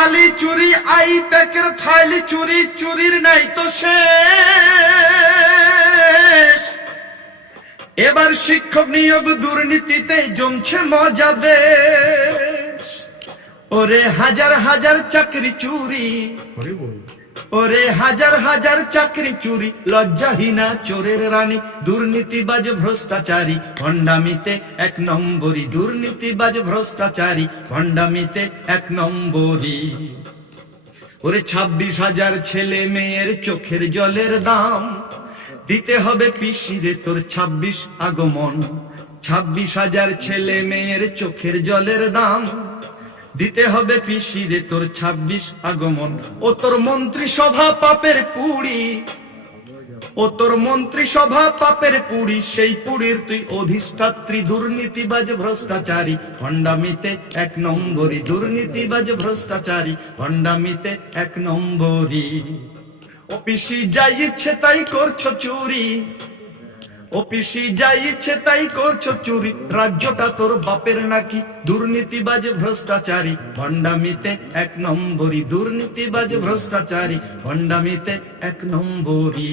বালি চুরি, I প্যাকের file চুরি, চুরির নাই তো শেষ। এবার শিক্ষক নিয়োগ দুর্নীতিতে জমছে মজা বেশ। ওরে হাজার হাজার চাকরি চুরি, ওরে হাজার হাজার চাকরি চুরি, লজ্জাহীনা চোরের রানী, দুর্নীতিবাজ ভ্রষ্টাচারী, ভণ্ডামিতে এক নম্বরী, দুর্নীতিবাজ ভ্রষ্টাচারী, ভণ্ডামিতে এক নম্বরী। ওরে 26,000 ছেলে মেয়ের চোখের জলের দাম দিতে হবে পিসিরে তোর 26 আগমন। 26,000 ছেলে মেয়ের চোখের জলের দাম দিতে হবে পিসিরে তোর 26 আগমন। ও তোর মন্ত্রিসভা পাপের পুড়ি, ও তোর মন্ত্রিসভা পাপের পুড়ি, সেই পুড়ির তুই অধিষ্ঠাত্রী, দুর্নীতিবাজ ভ্রষ্টাচারী, ভণ্ডামিতে এক নম্বরী, দুর্নীতিবাজ ভ্রষ্টাচারী, ভণ্ডামিতে এক নম্বরী। ও পিসি যাই ইচ্ছে তাই করছো চুরি, ও পিসি যাই ইচ্ছে তাই করছো চুরি, রাজ্যটা তোর বাপের নাকি, দুর্নীতিবাজ ভ্রষ্টাচারী, ভণ্ডামিতে এক নম্বরী, দুর্নীতিবাজ ভ্রষ্টাচারী, ভণ্ডামিতে এক নম্বরী।